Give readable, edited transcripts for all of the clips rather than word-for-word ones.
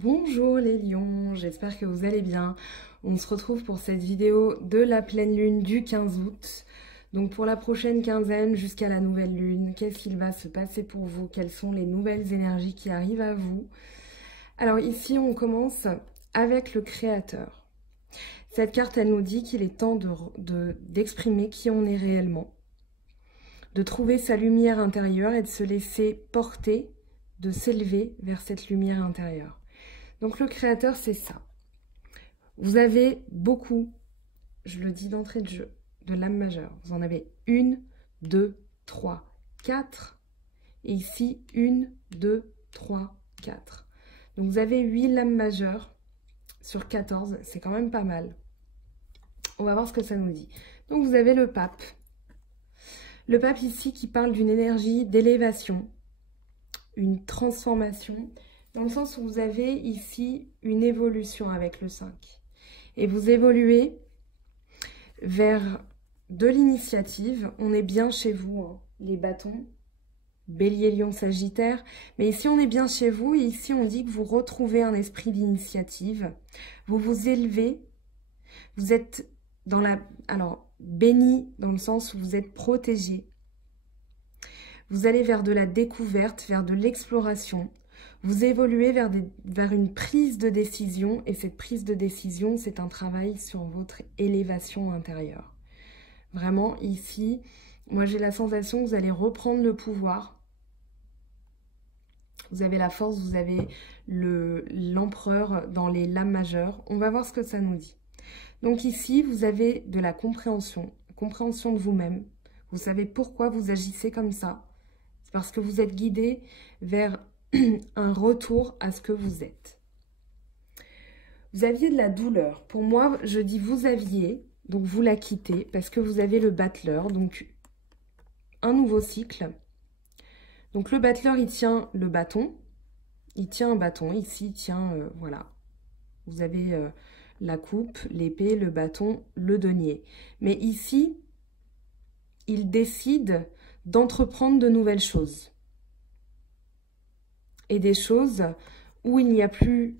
Bonjour les lions, j'espère que vous allez bien. On se retrouve pour cette vidéo de la pleine lune du 15 août. Donc pour la prochaine quinzaine jusqu'à la nouvelle lune, qu'est-ce qu'il va se passer pour vous? Quelles sont les nouvelles énergies qui arrivent à vous? Alors ici on commence avec le créateur. Cette carte elle nous dit qu'il est temps d'exprimer qui on est réellement, de trouver sa lumière intérieure et de se laisser porter, de s'élever vers cette lumière intérieure. Donc le créateur, c'est ça. Vous avez beaucoup, je le dis d'entrée de jeu, de lames majeures. Vous en avez 1, 2, 3, 4. Et ici, 1, 2, 3, 4. Donc vous avez 8 lames majeures sur 14. C'est quand même pas mal. On va voir ce que ça nous dit. Donc vous avez le pape. Le pape ici qui parle d'une énergie d'élévation, une transformation, dans le sens où vous avez ici une évolution avec le 5. Et vous évoluez vers de l'initiative. On est bien chez vous, hein, les bâtons, bélier, lion, sagittaire. Mais ici, on est bien chez vous. Et ici, on dit que vous retrouvez un esprit d'initiative. Vous vous élevez. Vous êtes dans la... Alors, béni dans le sens où vous êtes protégé. Vous allez vers de la découverte, vers de l'exploration. Vous évoluez vers une prise de décision, et cette prise de décision, c'est un travail sur votre élévation intérieure. Vraiment, ici, moi j'ai la sensation que vous allez reprendre le pouvoir. Vous avez la force, vous avez l'empereur dans les lames majeures. On va voir ce que ça nous dit. Donc ici, vous avez de la compréhension de vous-même. Vous savez pourquoi vous agissez comme ça. C'est parce que vous êtes guidé vers un retour à ce que vous êtes. Vous aviez de la douleur. Pour moi, je dis vous aviez, donc vous la quittez, parce que vous avez le battleur, donc un nouveau cycle. Donc le battleur, il tient le bâton. Il tient un bâton. Ici, il tient, voilà. Vous avez la coupe, l'épée, le bâton, le denier. Mais ici, il décide d'entreprendre de nouvelles choses. Et des choses où il n'y a plus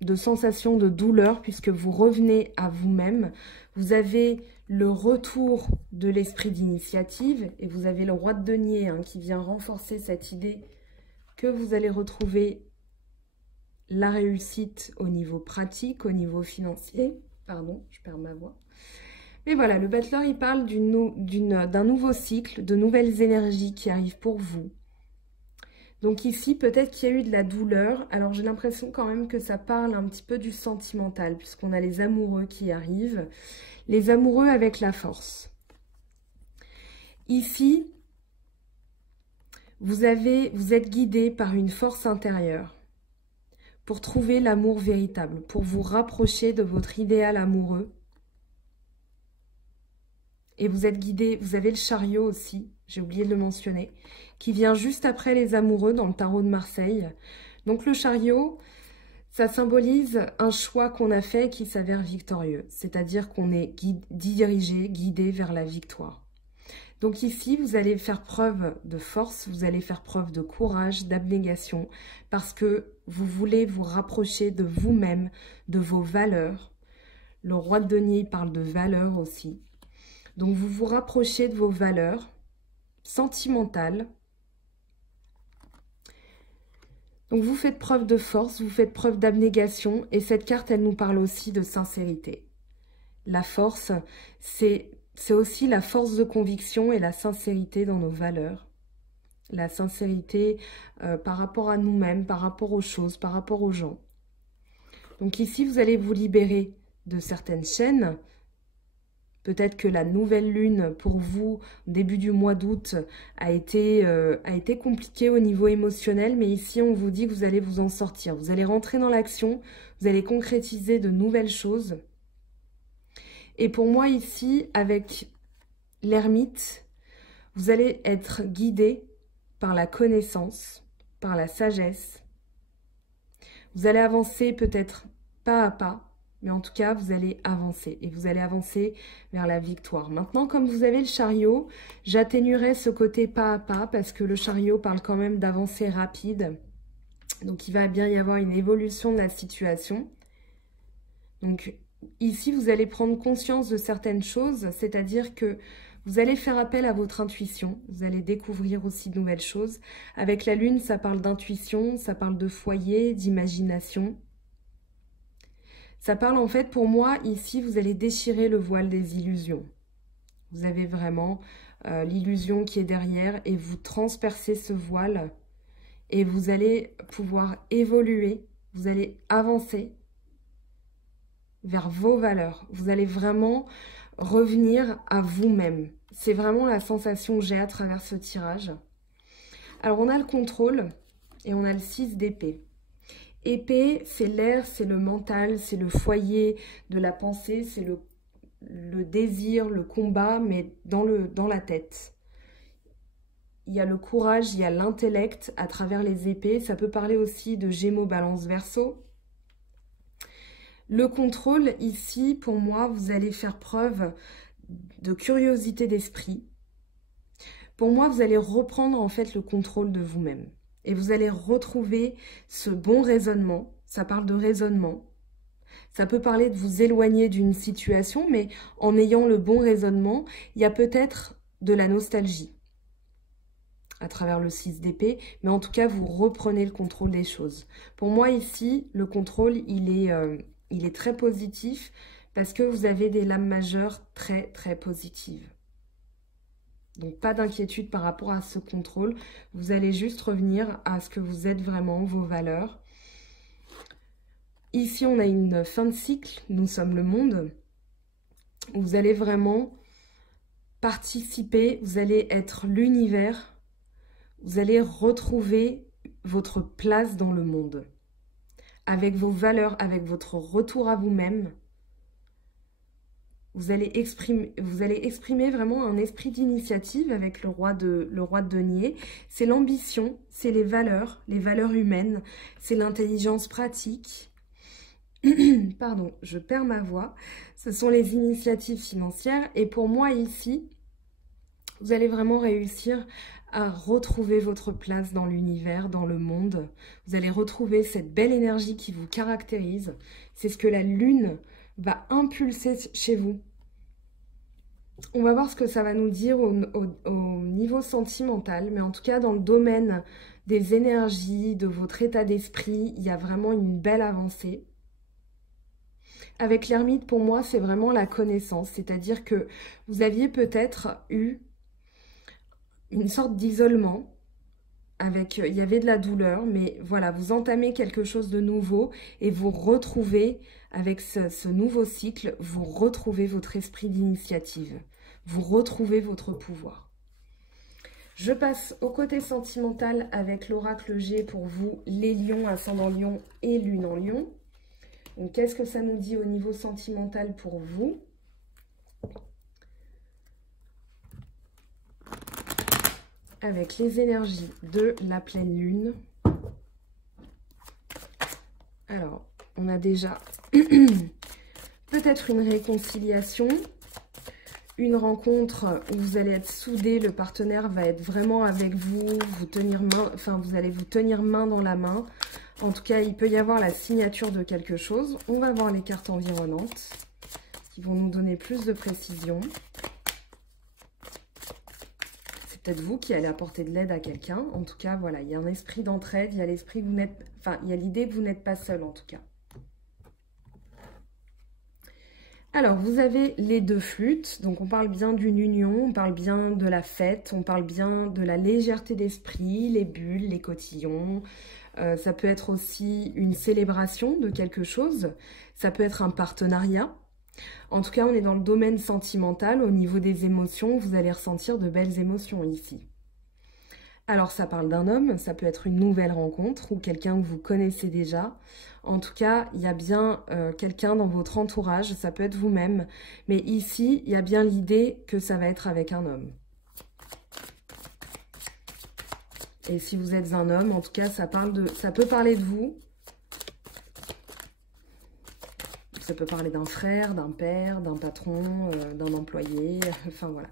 de sensation de douleur puisque vous revenez à vous-même. Vous avez le retour de l'esprit d'initiative et vous avez le roi de denier qui vient renforcer cette idée que vous allez retrouver la réussite au niveau pratique, au niveau financier. Pardon, je perds ma voix. Mais voilà, le battleur, il parle d'un nouveau cycle, de nouvelles énergies qui arrivent pour vous. Donc ici, peut-être qu'il y a eu de la douleur. Alors j'ai l'impression quand même que ça parle un petit peu du sentimental, puisqu'on a les amoureux qui arrivent. Les amoureux avec la force. Ici, vous êtes guidé par une force intérieure pour trouver l'amour véritable, pour vous rapprocher de votre idéal amoureux. Et vous êtes guidé, vous avez le chariot aussi, j'ai oublié de le mentionner, qui vient juste après les amoureux dans le tarot de Marseille. Donc le chariot, ça symbolise un choix qu'on a fait qui s'avère victorieux. C'est-à-dire qu'on est dirigé, guidé vers la victoire. Donc ici, vous allez faire preuve de force, vous allez faire preuve de courage, d'abnégation, parce que vous voulez vous rapprocher de vous-même, de vos valeurs. Le roi de denier parle de valeurs aussi. Donc, vous vous rapprochez de vos valeurs sentimentales. Donc, vous faites preuve de force, vous faites preuve d'abnégation. Et cette carte, elle nous parle aussi de sincérité. La force, c'est aussi la force de conviction et la sincérité dans nos valeurs. La sincérité par rapport à nous-mêmes, par rapport aux choses, par rapport aux gens. Donc ici, vous allez vous libérer de certaines chaînes. Peut-être que la nouvelle lune, pour vous, début du mois d'août, a été compliquée au niveau émotionnel. Mais ici, on vous dit que vous allez vous en sortir. Vous allez rentrer dans l'action, vous allez concrétiser de nouvelles choses. Et pour moi, ici, avec l'ermite, vous allez être guidé par la connaissance, par la sagesse. Vous allez avancer peut-être pas à pas. Mais en tout cas, vous allez avancer et vous allez avancer vers la victoire. Maintenant, comme vous avez le chariot, j'atténuerai ce côté pas à pas parce que le chariot parle quand même d'avancer rapide. Donc, il va bien y avoir une évolution de la situation. Donc, ici, vous allez prendre conscience de certaines choses, c'est-à-dire que vous allez faire appel à votre intuition. Vous allez découvrir aussi de nouvelles choses. Avec la lune, ça parle d'intuition, ça parle de foyer, d'imagination. Ça parle en fait, pour moi, ici, vous allez déchirer le voile des illusions. Vous avez vraiment l'illusion qui est derrière et vous transpercez ce voile et vous allez pouvoir évoluer, vous allez avancer vers vos valeurs. Vous allez vraiment revenir à vous-même. C'est vraiment la sensation que j'ai à travers ce tirage. Alors, on a le contrôle et on a le 6 d'épée. Épée, c'est l'air, c'est le mental, c'est le foyer de la pensée, c'est le désir, le combat, mais dans la tête. Il y a le courage, il y a l'intellect à travers les épées. Ça peut parler aussi de Gémeaux, Balance, Verseau. Le contrôle, ici, pour moi, vous allez faire preuve de curiosité d'esprit. Pour moi, vous allez reprendre en fait le contrôle de vous-même. Et vous allez retrouver ce bon raisonnement. Ça parle de raisonnement. Ça peut parler de vous éloigner d'une situation, mais en ayant le bon raisonnement, il y a peut-être de la nostalgie à travers le 6 d'épée, mais en tout cas, vous reprenez le contrôle des choses. Pour moi, ici, le contrôle, il est très positif parce que vous avez des lames majeures très, très positives. Donc, pas d'inquiétude par rapport à ce contrôle. Vous allez juste revenir à ce que vous êtes vraiment, vos valeurs. Ici, on a une fin de cycle. Nous sommes le monde. Vous allez vraiment participer. Vous allez être l'univers. Vous allez retrouver votre place dans le monde. Avec vos valeurs, avec votre retour à vous-même. Vous allez exprimer vraiment un esprit d'initiative avec le roi de denier. C'est l'ambition, c'est les valeurs humaines, c'est l'intelligence pratique. Pardon, je perds ma voix. Ce sont les initiatives financières. Et pour moi ici, vous allez vraiment réussir à retrouver votre place dans l'univers, dans le monde. Vous allez retrouver cette belle énergie qui vous caractérise. C'est ce que la lune va impulser chez vous. On va voir ce que ça va nous dire au niveau sentimental, mais en tout cas dans le domaine des énergies, de votre état d'esprit, il y a vraiment une belle avancée. Avec l'ermite, pour moi, c'est vraiment la connaissance, c'est-à-dire que vous aviez peut-être eu une sorte d'isolement. Il y avait de la douleur, mais voilà, vous entamez quelque chose de nouveau et vous retrouvez, avec ce nouveau cycle, vous retrouvez votre esprit d'initiative. Vous retrouvez votre pouvoir. Je passe au côté sentimental avec l'oracle G pour vous, les lions, ascendant lion et lune en lion. Donc, qu'est-ce que ça nous dit au niveau sentimental pour vous ? Avec les énergies de la pleine lune. Alors, on a déjà peut-être une réconciliation, une rencontre où vous allez être soudés, le partenaire va être vraiment avec vous, vous allez vous tenir main dans la main. En tout cas, il peut y avoir la signature de quelque chose. On va voir les cartes environnantes qui vont nous donner plus de précision. Peut-être vous qui allez apporter de l'aide à quelqu'un. En tout cas, voilà, il y a un esprit d'entraide, il y a l'esprit que vous n'êtes, il y a l'idée que vous n'êtes pas seul en tout cas. Alors, vous avez les deux flûtes, donc on parle bien d'une union, on parle bien de la fête, on parle bien de la légèreté d'esprit, les bulles, les cotillons. Ça peut être aussi une célébration de quelque chose, ça peut être un partenariat. En tout cas, on est dans le domaine sentimental. Au niveau des émotions, vous allez ressentir de belles émotions ici. Alors, ça parle d'un homme, ça peut être une nouvelle rencontre ou quelqu'un que vous connaissez déjà. En tout cas, il y a bien quelqu'un dans votre entourage, ça peut être vous-même. Mais ici, il y a bien l'idée que ça va être avec un homme. Et si vous êtes un homme, en tout cas, ça peut parler de vous. Ça peut parler d'un frère, d'un père, d'un patron, d'un employé, enfin voilà.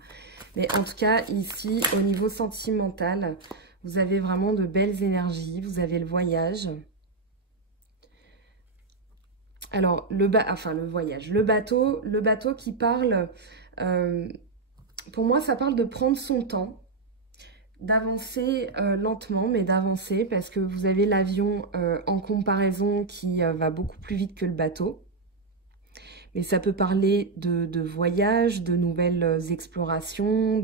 Mais en tout cas, ici, au niveau sentimental, Vous avez vraiment de belles énergies, vous avez le voyage. Alors, le voyage, le bateau qui parle, pour moi, ça parle de prendre son temps, d'avancer lentement, mais d'avancer, parce que vous avez l'avion en comparaison qui va beaucoup plus vite que le bateau. Mais ça peut parler de voyage, de nouvelles explorations,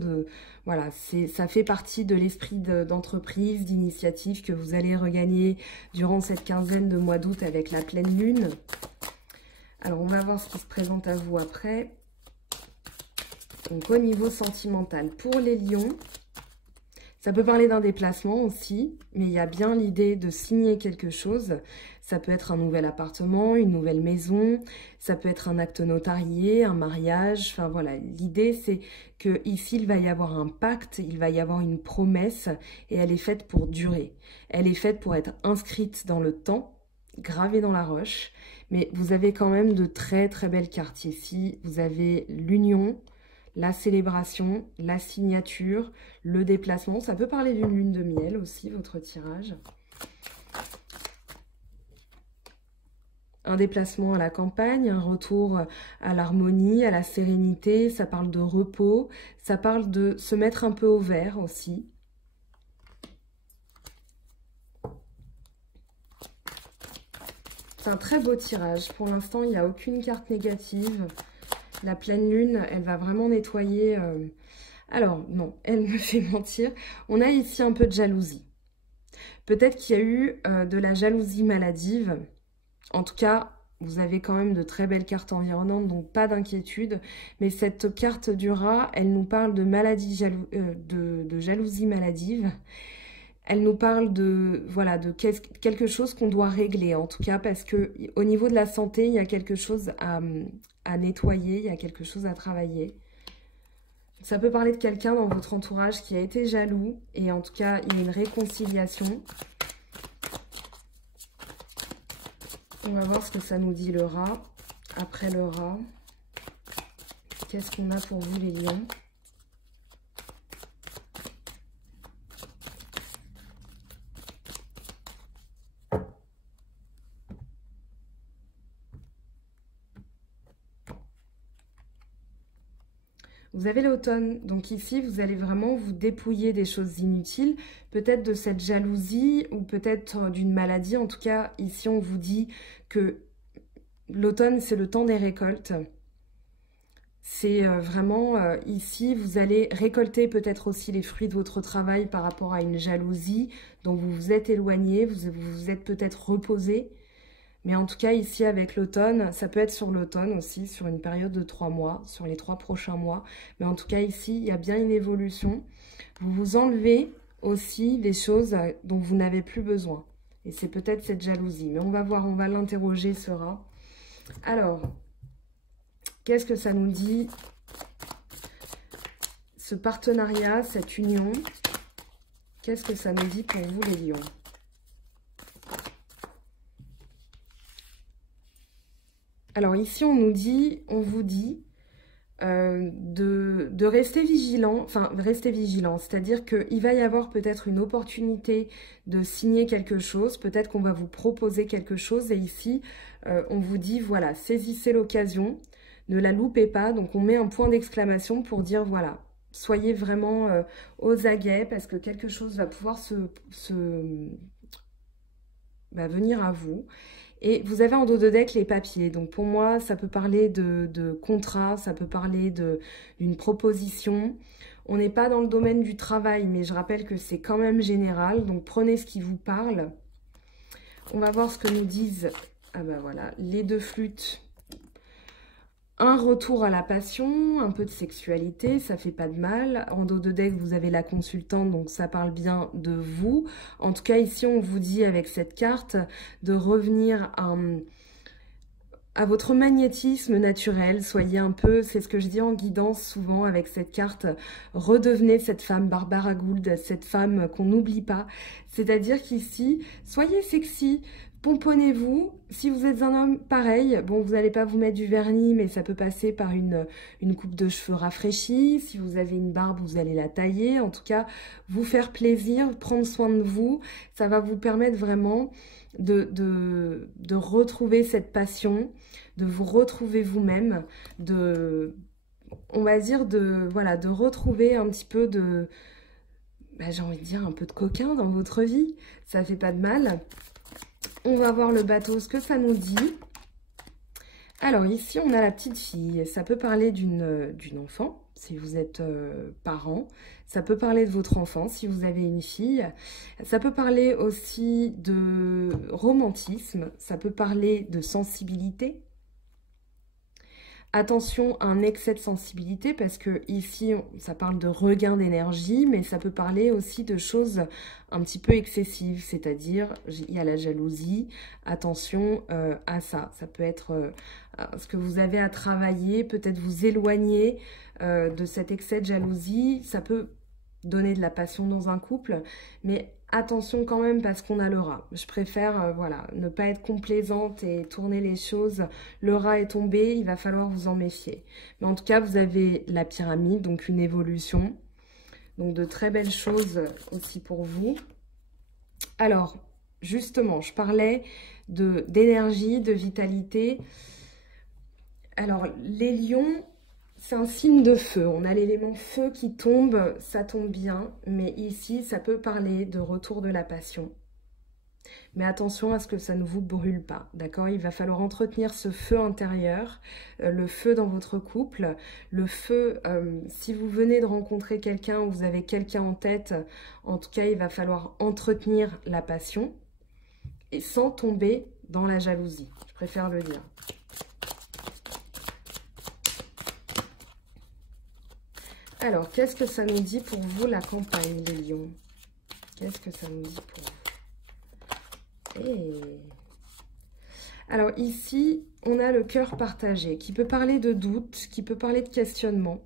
voilà, ça fait partie de l'esprit d'entreprise, d'initiative que vous allez regagner durant cette quinzaine de mois d'août avec la pleine lune. Alors, on va voir ce qui se présente à vous après. Donc, au niveau sentimental, pour les lions, ça peut parler d'un déplacement aussi, mais il y a bien l'idée de signer quelque chose. Ça peut être un nouvel appartement, une nouvelle maison, ça peut être un acte notarié, un mariage. Enfin voilà, l'idée c'est que ici il va y avoir un pacte, il va y avoir une promesse et elle est faite pour durer. Elle est faite pour être inscrite dans le temps, gravée dans la roche. Mais vous avez quand même de très très belles cartes ici. Vous avez l'union, la célébration, la signature, le déplacement. Ça peut parler d'une lune de miel aussi, votre tirage. Un déplacement à la campagne, un retour à l'harmonie, à la sérénité. Ça parle de repos, ça parle de se mettre un peu au vert aussi. C'est un très beau tirage. Pour l'instant, il n'y a aucune carte négative. La pleine lune, elle va vraiment nettoyer. Alors, non, elle me fait mentir. On a ici un peu de jalousie. Peut-être qu'il y a eu de la jalousie maladive. En tout cas, vous avez quand même de très belles cartes environnantes, donc pas d'inquiétude. Mais cette carte du rat, elle nous parle de maladie de jalousie maladive. Elle nous parle de, voilà, de quelque chose qu'on doit régler, en tout cas, parce que au niveau de la santé, il y a quelque chose à nettoyer, il y a quelque chose à travailler. Ça peut parler de quelqu'un dans votre entourage qui a été jaloux, et en tout cas, il y a une réconciliation. On va voir ce que ça nous dit le rat. Après le rat, qu'est-ce qu'on a pour vous les lions ? Vous avez l'automne, donc ici, vous allez vraiment vous dépouiller des choses inutiles, peut-être de cette jalousie ou peut-être d'une maladie. En tout cas, ici, on vous dit que l'automne, c'est le temps des récoltes. C'est vraiment, ici, vous allez récolter peut-être aussi les fruits de votre travail par rapport à une jalousie dont vous vous êtes éloigné, vous vous êtes peut-être reposé. Mais en tout cas, ici, avec l'automne, ça peut être sur l'automne aussi, sur une période de 3 mois, sur les 3 prochains mois. Mais en tout cas, ici, il y a bien une évolution. Vous vous enlevez aussi des choses dont vous n'avez plus besoin. Et c'est peut-être cette jalousie. Mais on va voir, on va l'interroger, ce rat. Alors, qu'est-ce que ça nous dit, ce partenariat, cette union? Qu'est-ce que ça nous dit pour vous, les lions? Alors ici, on vous dit de rester vigilant, c'est-à-dire qu'il va y avoir peut-être une opportunité de signer quelque chose, peut-être qu'on va vous proposer quelque chose, et ici, on vous dit, voilà, saisissez l'occasion, ne la loupez pas, donc on met un point d'exclamation pour dire, voilà, soyez vraiment aux aguets, parce que quelque chose va pouvoir venir à vous. Et vous avez en dos de deck les papiers. Donc pour moi, ça peut parler de contrat, ça peut parler d'une proposition. On n'est pas dans le domaine du travail, mais je rappelle que c'est quand même général. Donc prenez ce qui vous parle. On va voir ce que nous disent, ah ben voilà, les deux flûtes. Un retour à la passion, un peu de sexualité, ça fait pas de mal. En dos de deck, vous avez la consultante, donc ça parle bien de vous. En tout cas, ici, on vous dit avec cette carte de revenir à votre magnétisme naturel. Soyez un peu, c'est ce que je dis en guidance souvent avec cette carte, redevenez cette femme Barbara Gould, cette femme qu'on n'oublie pas. C'est-à-dire qu'ici, soyez sexy. pomponnez-vous. Si vous êtes un homme, pareil. Bon, vous n'allez pas vous mettre du vernis, mais ça peut passer par une coupe de cheveux rafraîchie. Si vous avez une barbe, vous allez la tailler. En tout cas, vous faire plaisir, prendre soin de vous. Ça va vous permettre vraiment de retrouver cette passion, de vous retrouver vous-même, on va dire, voilà, de retrouver un petit peu j'ai envie de dire un peu de coquin dans votre vie. Ça fait pas de mal. On va voir le bateau, ce que ça nous dit. Alors ici, on a la petite fille. Ça peut parler d'une enfant, si vous êtes parent. Ça peut parler de votre enfant, si vous avez une fille. Ça peut parler aussi de romantisme. Ça peut parler de sensibilité. Attention à un excès de sensibilité parce que ici, ça parle de regain d'énergie, mais ça peut parler aussi de choses un petit peu excessives, c'est-à-dire il y a la jalousie. Attention à ça. Ça peut être ce que vous avez à travailler, peut-être vous éloigner de cet excès de jalousie. Ça peut donner de la passion dans un couple, mais attention quand même parce qu'on a le rat. Je préfère voilà, ne pas être complaisante et tourner les choses. Le rat est tombé, il va falloir vous en méfier. Mais en tout cas, vous avez la pyramide, donc une évolution. Donc de très belles choses aussi pour vous. Alors, justement, je parlais d'énergie, de vitalité. Alors, les lions... C'est un signe de feu, on a l'élément feu qui tombe, ça tombe bien, mais ici, ça peut parler de retour de la passion. Mais attention à ce que ça ne vous brûle pas, d'accord? Il va falloir entretenir ce feu intérieur, le feu dans votre couple, le feu, si vous venez de rencontrer quelqu'un ou vous avez quelqu'un en tête, en tout cas, il va falloir entretenir la passion et sans tomber dans la jalousie, je préfère le dire. Alors, qu'est-ce que ça nous dit pour vous, la campagne, les lions? Qu'est-ce que ça nous dit pour vous? Alors, ici, on a le cœur partagé, qui peut parler de doute, qui peut parler de questionnement.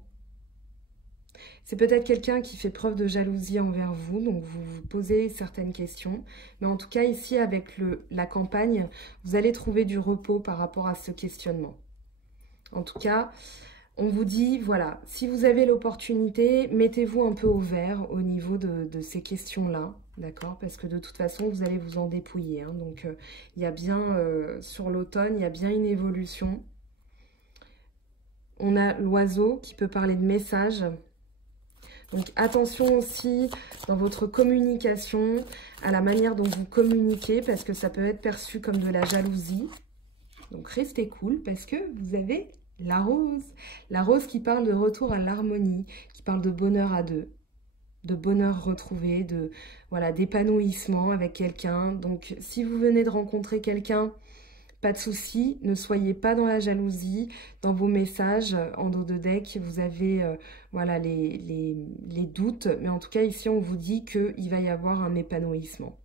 C'est peut-être quelqu'un qui fait preuve de jalousie envers vous, donc vous vous posez certaines questions. Mais en tout cas, ici, avec la campagne, vous allez trouver du repos par rapport à ce questionnement. En tout cas... On vous dit, voilà, si vous avez l'opportunité, mettez-vous un peu au vert au niveau de ces questions-là, d'accord? Parce que de toute façon, vous allez vous en dépouiller. Hein. Donc, il y a bien, sur l'automne, il y a bien une évolution. On a l'oiseau qui peut parler de messages. Donc, attention aussi dans votre communication, à la manière dont vous communiquez, parce que ça peut être perçu comme de la jalousie. Donc, restez cool parce que vous avez... la rose qui parle de retour à l'harmonie, qui parle de bonheur à deux, de bonheur retrouvé, voilà, d'épanouissement avec quelqu'un. Donc, si vous venez de rencontrer quelqu'un, pas de souci, ne soyez pas dans la jalousie. Dans vos messages, en dos de deck, vous avez voilà, les doutes. Mais en tout cas, ici, on vous dit qu'il va y avoir un épanouissement.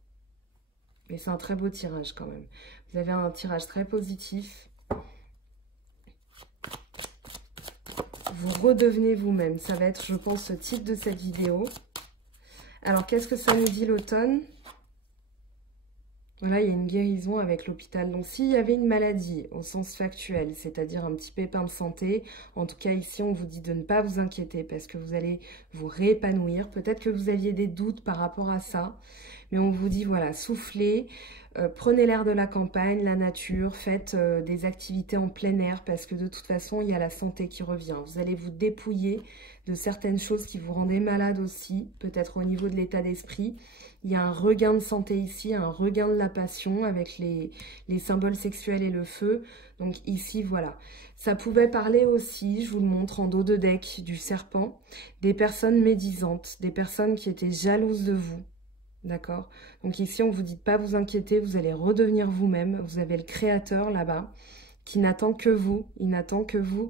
Et c'est un très beau tirage quand même. Vous avez un tirage très positif. Vous redevenez vous-même. Ça va être, je pense, le titre de cette vidéo. Alors, qu'est-ce que ça nous dit l'automne? Voilà, il y a une guérison avec l'hôpital. Donc, s'il y avait une maladie au sens factuel, c'est-à-dire un petit pépin de santé, en tout cas, ici, on vous dit de ne pas vous inquiéter parce que vous allez vous réépanouir. Peut-être que vous aviez des doutes par rapport à ça, mais on vous dit, voilà, soufflez. Prenez l'air de la campagne, la nature, faites des activités en plein air parce que de toute façon, il y a la santé qui revient. Vous allez vous dépouiller de certaines choses qui vous rendaient malade aussi, peut-être au niveau de l'état d'esprit. Il y a un regain de santé ici, un regain de la passion avec les symboles sexuels et le feu. Donc ici, voilà. Ça pouvait parler aussi, je vous le montre en dos de deck, du serpent, des personnes médisantes, des personnes qui étaient jalouses de vous. D'accord? Donc ici, on vous dit de pas vous inquiéter, vous allez redevenir vous-même. Vous avez le créateur là-bas qui n'attend que vous. Il n'attend que vous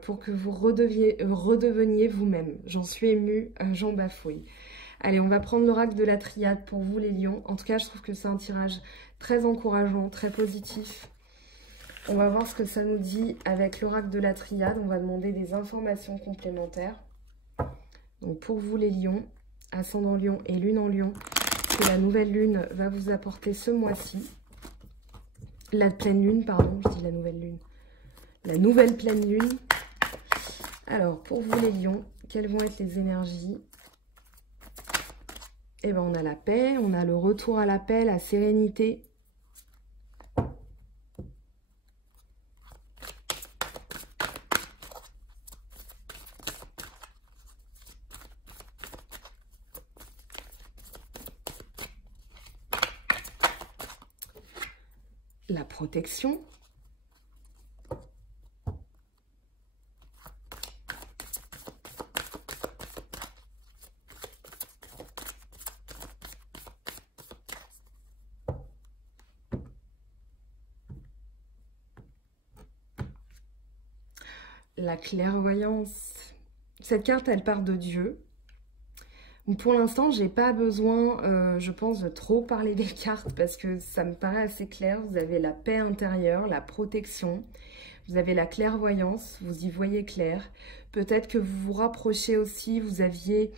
pour que vous redeveniez vous-même. J'en suis émue, j'en bafouille. Allez, on va prendre l'oracle de la triade pour vous les lions. En tout cas, je trouve que c'est un tirage très encourageant, très positif. On va voir ce que ça nous dit avec l'oracle de la triade. On va demander des informations complémentaires. Donc pour vous les lions, ascendant lion et lune en lion, que la nouvelle lune va vous apporter ce mois-ci. la pleine lune, pardon, je dis la nouvelle lune. La nouvelle pleine lune. Alors, pour vous les lions, quelles vont être les énergies? Eh bien, on a la paix, on a le retour à la paix, la sérénité. La protection. La clairvoyance. Cette carte, elle part de Dieu. Pour l'instant, j'ai pas besoin, je pense, de trop parler des cartes parce que ça me paraît assez clair. Vous avez la paix intérieure, la protection. Vous avez la clairvoyance, vous y voyez clair. Peut-être que vous vous rapprochez aussi, vous aviez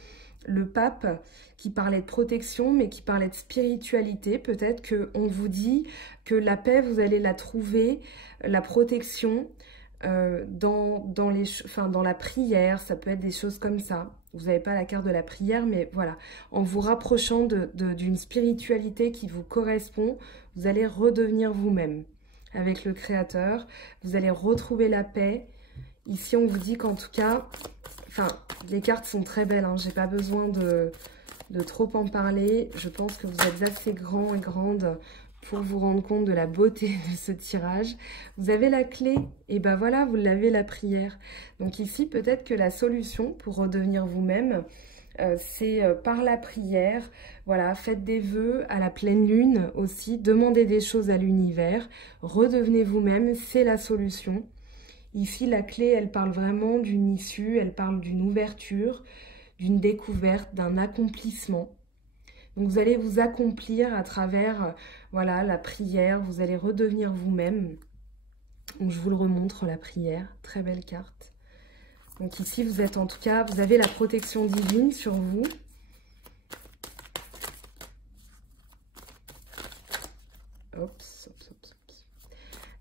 le pape qui parlait de protection, mais qui parlait de spiritualité. Peut-être qu'on vous dit que la paix, vous allez la trouver, la protection, dans la prière, ça peut être des choses comme ça. Vous n'avez pas la carte de la prière, mais voilà. En vous rapprochant d'une spiritualité qui vous correspond, vous allez redevenir vous-même avec le Créateur. Vous allez retrouver la paix. Ici, on vous dit qu'en tout cas, enfin, les cartes sont très belles. Hein, j'ai pas besoin de trop en parler. Je pense que vous êtes assez grand et grande pour vous rendre compte de la beauté de ce tirage. Vous avez la clé, et ben voilà, vous l'avez, la prière. Donc ici, peut-être que la solution pour redevenir vous-même, c'est par la prière. Voilà, faites des vœux à la pleine lune aussi, demandez des choses à l'univers, redevenez vous-même, c'est la solution. Ici, la clé, elle parle vraiment d'une issue, elle parle d'une ouverture, d'une découverte, d'un accomplissement. Donc vous allez vous accomplir à travers voilà, la prière, vous allez redevenir vous-même. Donc je vous le remontre, la prière, très belle carte. Donc ici vous êtes en tout cas, vous avez la protection divine sur vous. Oups, oups, oups, oups.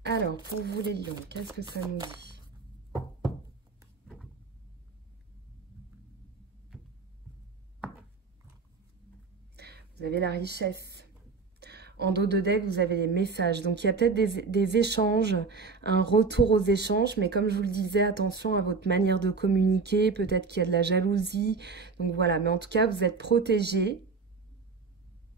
Alors pour vous les lions, qu'est-ce que ça nous dit? Vous avez la richesse. En dos de deck, vous avez les messages. Donc, il y a peut-être des échanges, un retour aux échanges. Mais comme je vous le disais, attention à votre manière de communiquer. Peut-être qu'il y a de la jalousie. Donc, voilà. Mais en tout cas, vous êtes protégés.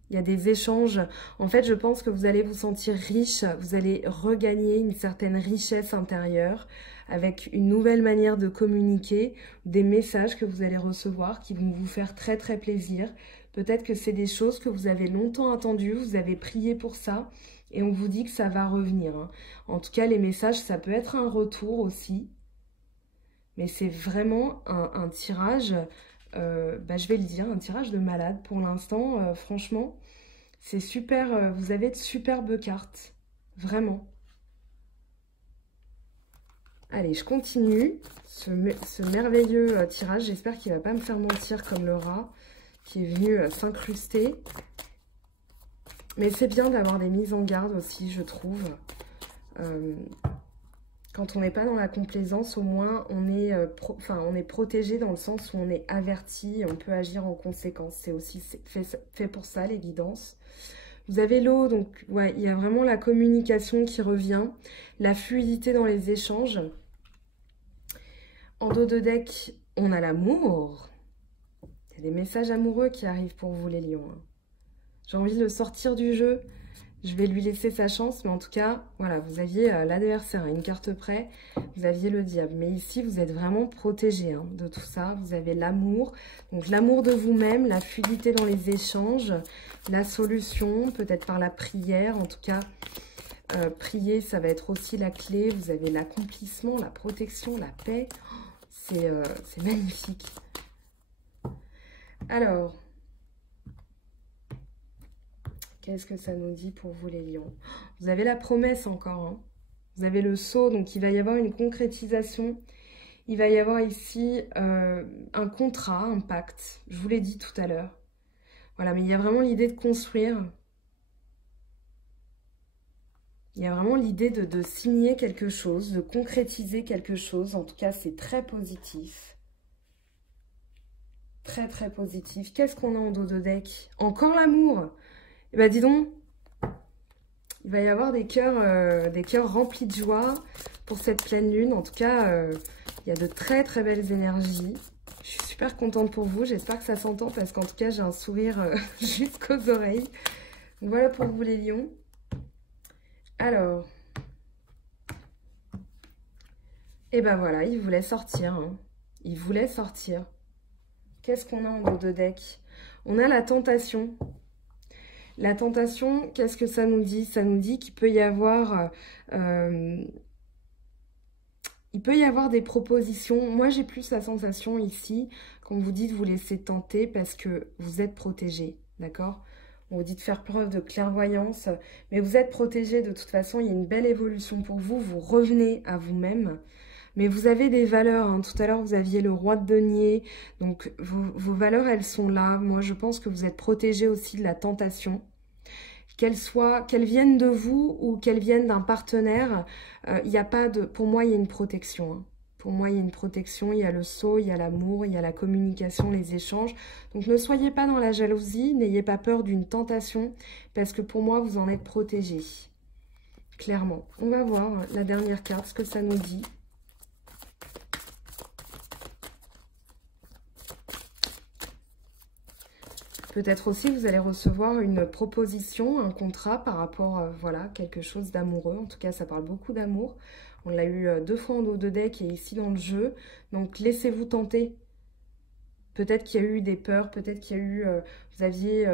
Il y a des échanges. En fait, je pense que vous allez vous sentir riche. Vous allez regagner une certaine richesse intérieure avec une nouvelle manière de communiquer, des messages que vous allez recevoir qui vont vous faire très, très plaisir. Peut-être que c'est des choses que vous avez longtemps attendues, vous avez prié pour ça et on vous dit que ça va revenir. Hein. En tout cas, les messages, ça peut être un retour aussi. Mais c'est vraiment un tirage, je vais le dire, un tirage de malade pour l'instant. Franchement, c'est super, vous avez de superbes cartes, vraiment. Allez, je continue ce merveilleux tirage. J'espère qu'il ne va pas me faire mentir comme le rat qui est venu s'incruster. Mais c'est bien d'avoir des mises en garde aussi, je trouve. Quand on n'est pas dans la complaisance, au moins on est protégé dans le sens où on est averti et on peut agir en conséquence. C'est aussi fait pour ça, les guidances. Vous avez l'eau, donc ouais, il y a vraiment la communication qui revient, la fluidité dans les échanges. En dos de deck, on a l'amour. Il y a des messages amoureux qui arrivent pour vous, les lions. J'ai envie de le sortir du jeu. Je vais lui laisser sa chance, mais en tout cas, voilà, vous aviez l'adversaire à une carte près, vous aviez le diable. Mais ici, vous êtes vraiment protégé de tout ça. Vous avez l'amour, donc l'amour de vous-même, la fluidité dans les échanges, la solution, peut-être par la prière. En tout cas, prier, ça va être aussi la clé. Vous avez l'accomplissement, la protection, la paix. C'est magnifique. Alors... qu'est-ce que ça nous dit pour vous les lions? Vous avez la promesse encore. Hein. Vous avez le sceau, donc il va y avoir une concrétisation. Il va y avoir ici un contrat, un pacte. Je vous l'ai dit tout à l'heure. Voilà, mais il y a vraiment l'idée de construire. Il y a vraiment l'idée de signer quelque chose, de concrétiser quelque chose. En tout cas, c'est très positif. Très, très positif. Qu'est-ce qu'on a en dos de deck? Encore l'amour. Eh ben, dis donc, il va y avoir des cœurs remplis de joie pour cette pleine lune. En tout cas, il y a de très, très belles énergies. Je suis super contente pour vous. J'espère que ça s'entend parce qu'en tout cas, j'ai un sourire jusqu'aux oreilles. Donc, voilà pour vous les lions. Alors, et ben voilà, il voulait sortir. Hein. Il voulait sortir. Qu'est-ce qu'on a en dos de deck? On a la tentation. La tentation, qu'est-ce que ça nous dit? Ça nous dit qu'il peut y avoir... des propositions. Moi, j'ai plus la sensation ici qu'on vous dit de vous laisser tenter parce que vous êtes protégé, d'accord? On vous dit de faire preuve de clairvoyance, mais vous êtes protégé de toute façon. Il y a une belle évolution pour vous. Vous revenez à vous-même. Mais vous avez des valeurs. Hein. Tout à l'heure, vous aviez le roi de denier. Donc, vos valeurs, elles sont là. Moi, je pense que vous êtes protégé aussi de la tentation. Qu'elles viennent de vous ou qu'elles viennent d'un partenaire, il n'y a pas de... Pour moi, il y a une protection. Hein. Pour moi, il y a une protection. Il y a le sceau, il y a l'amour, il y a la communication, les échanges. Donc, ne soyez pas dans la jalousie. N'ayez pas peur d'une tentation. Parce que pour moi, vous en êtes protégé. Clairement. On va voir la dernière carte, ce que ça nous dit. Peut-être aussi vous allez recevoir une proposition, un contrat par rapport, voilà, quelque chose d'amoureux. En tout cas, ça parle beaucoup d'amour. On l'a eu 2 fois en dos de deck et ici dans le jeu. Donc, laissez-vous tenter. Peut-être qu'il y a eu des peurs, peut-être qu'il y a eu... vous aviez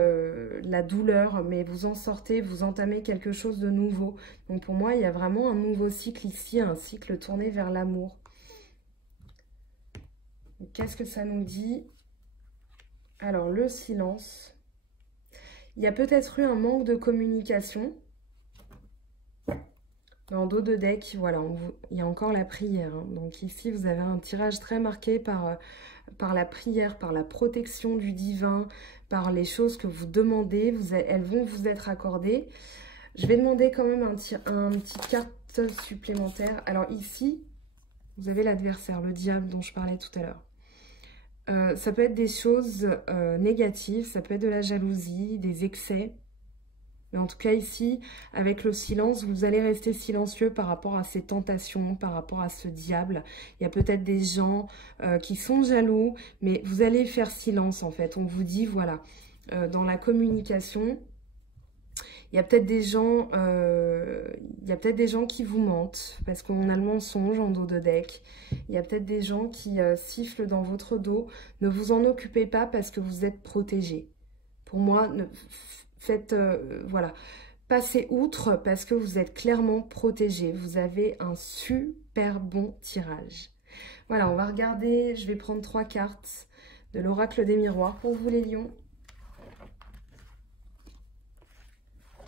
la douleur, mais vous en sortez, vous entamez quelque chose de nouveau. Donc, pour moi, il y a vraiment un nouveau cycle ici, un cycle tourné vers l'amour. Qu'est-ce que ça nous dit ? Alors, le silence. Il y a peut-être eu un manque de communication. En dos de deck, voilà, il y a encore la prière. Hein. Donc ici, vous avez un tirage très marqué par la prière, par la protection du divin, par les choses que vous demandez. Elles vont vous être accordées. Je vais demander quand même un petit carte supplémentaire. Alors ici, vous avez l'adversaire, le diable dont je parlais tout à l'heure. Ça peut être des choses négatives, ça peut être de la jalousie, des excès. Mais en tout cas ici, avec le silence, vous allez rester silencieux par rapport à ces tentations, par rapport à ce diable. Il y a peut-être des gens qui sont jaloux, mais vous allez faire silence en fait. On vous dit, voilà, dans la communication, il y a peut-être des gens, qui vous mentent parce qu'on a le mensonge en dos de deck. Il y a peut-être des gens qui sifflent dans votre dos. Ne vous en occupez pas parce que vous êtes protégé. Pour moi, voilà, passez outre parce que vous êtes clairement protégé. Vous avez un super bon tirage. Voilà, on va regarder. Je vais prendre 3 cartes de l'oracle des miroirs pour vous les lions.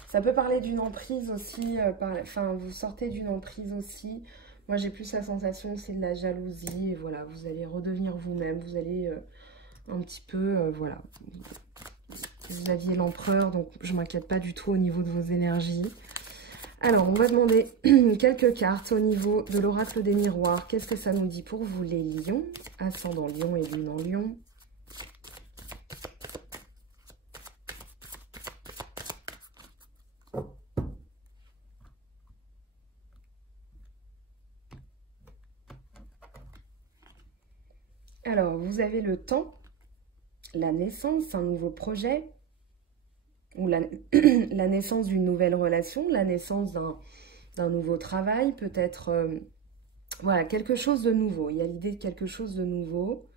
Ça peut parler d'une emprise aussi, vous sortez d'une emprise aussi. Moi, j'ai plus la sensation que c'est de la jalousie. Et voilà, vous allez redevenir vous-même. Vous allez un petit peu, voilà. Vous aviez l'empereur, donc je ne m'inquiète pas du tout au niveau de vos énergies. Alors, on va demander quelques cartes au niveau de l'oracle des miroirs. Qu'est-ce que ça nous dit pour vous, les lions? Ascendant lion et lune en lion. Alors, vous avez le temps, la naissance, un nouveau projet, ou la naissance d'une nouvelle relation, la naissance d'un nouveau travail, peut-être, voilà, quelque chose de nouveau. Il y a l'idée de quelque chose de nouveau.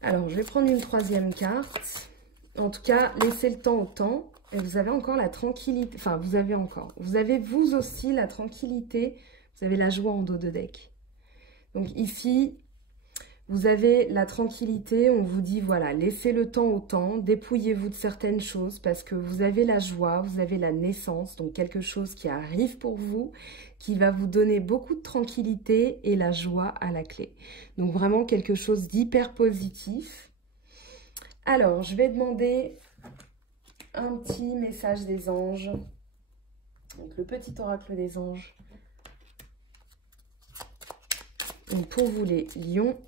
Alors, je vais prendre une 3e carte. En tout cas, laissez le temps au temps. Et vous avez encore la tranquillité. Enfin, vous avez vous aussi la tranquillité. Vous avez la joie en dos de deck. Donc ici, vous avez la tranquillité, on vous dit, voilà, laissez le temps au temps, dépouillez-vous de certaines choses parce que vous avez la joie, vous avez la naissance, donc quelque chose qui arrive pour vous, qui va vous donner beaucoup de tranquillité et la joie à la clé. Donc vraiment quelque chose d'hyper positif. Alors, je vais demander un petit message des anges Donc le petit oracle des anges. Donc pour vous les lions,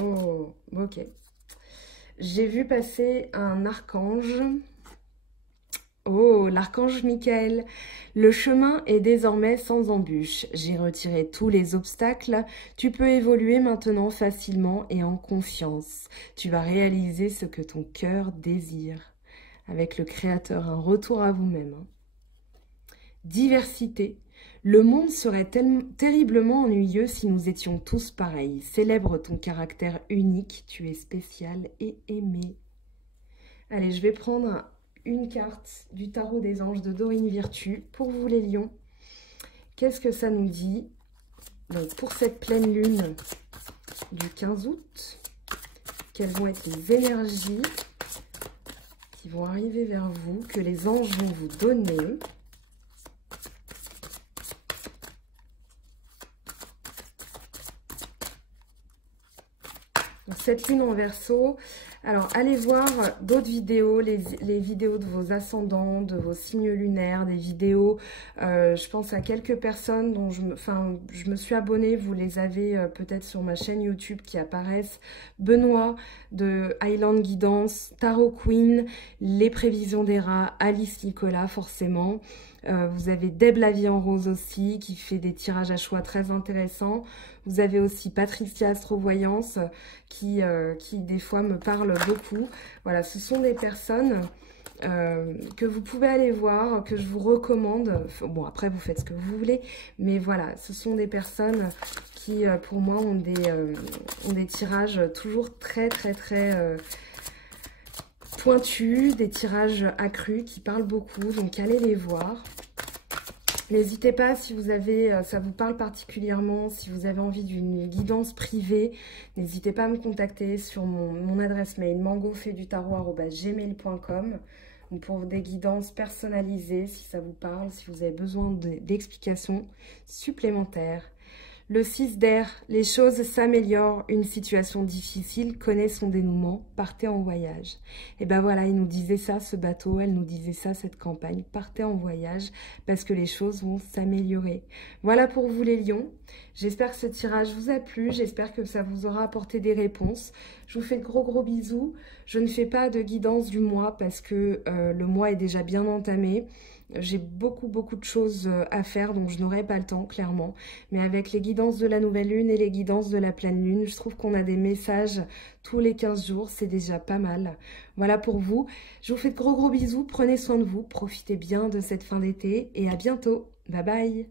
oh, ok. J'ai vu passer un archange. Oh, l'archange Michael. Le chemin est désormais sans embûche. J'ai retiré tous les obstacles. Tu peux évoluer maintenant facilement et en confiance. Tu vas réaliser ce que ton cœur désire. Avec le Créateur, un retour à vous-même. Diversité. Le monde serait terriblement ennuyeux si nous étions tous pareils. Célèbre ton caractère unique. Tu es spécial et aimé. Allez, je vais prendre une carte du tarot des anges de Dorine Virtue pour vous les lions. Qu'est-ce que ça nous dit? Donc pour cette pleine lune du 15 août, quelles vont être les énergies qui vont arriver vers vous, que les anges vont vous donner? Cette lune en Verseau, alors allez voir d'autres vidéos, les vidéos de vos ascendants, de vos signes lunaires, des vidéos, je pense à quelques personnes dont je me suis abonnée, vous les avez peut-être sur ma chaîne YouTube qui apparaissent, Benoît de Highland Guidance, Tarot Queen, Les Prévisions des Rats, Alice Nicolas forcément. Vous avez Deb la vie en rose aussi, qui fait des tirages à choix très intéressants. Vous avez aussi Patricia Astrovoyance, qui des fois me parle beaucoup. Voilà, ce sont des personnes que vous pouvez aller voir, que je vous recommande. Bon, après, vous faites ce que vous voulez. Mais voilà, ce sont des personnes qui, pour moi, ont des tirages toujours très pointus, des tirages accrus qui parlent beaucoup, donc allez les voir. N'hésitez pas si vous avez, ça vous parle particulièrement, si vous avez envie d'une guidance privée, n'hésitez pas à me contacter sur mon adresse mail mangofaitdutarot@gmail.com pour des guidances personnalisées, si ça vous parle, si vous avez besoin d'explications supplémentaires. Le 6 d'air, les choses s'améliorent, une situation difficile connaît son dénouement, partez en voyage. Et ben voilà, il nous disait ça, ce bateau, elle nous disait ça, cette campagne, partez en voyage parce que les choses vont s'améliorer. Voilà pour vous les lions, j'espère que ce tirage vous a plu, j'espère que ça vous aura apporté des réponses. Je vous fais de gros bisous, je ne fais pas de guidance du mois parce que le mois est déjà bien entamé. J'ai beaucoup de choses à faire, donc je n'aurai pas le temps, clairement. Mais avec les guidances de la nouvelle lune et les guidances de la pleine lune, je trouve qu'on a des messages tous les 15 jours, c'est déjà pas mal. Voilà pour vous. Je vous fais de gros bisous, prenez soin de vous, profitez bien de cette fin d'été et à bientôt. Bye bye.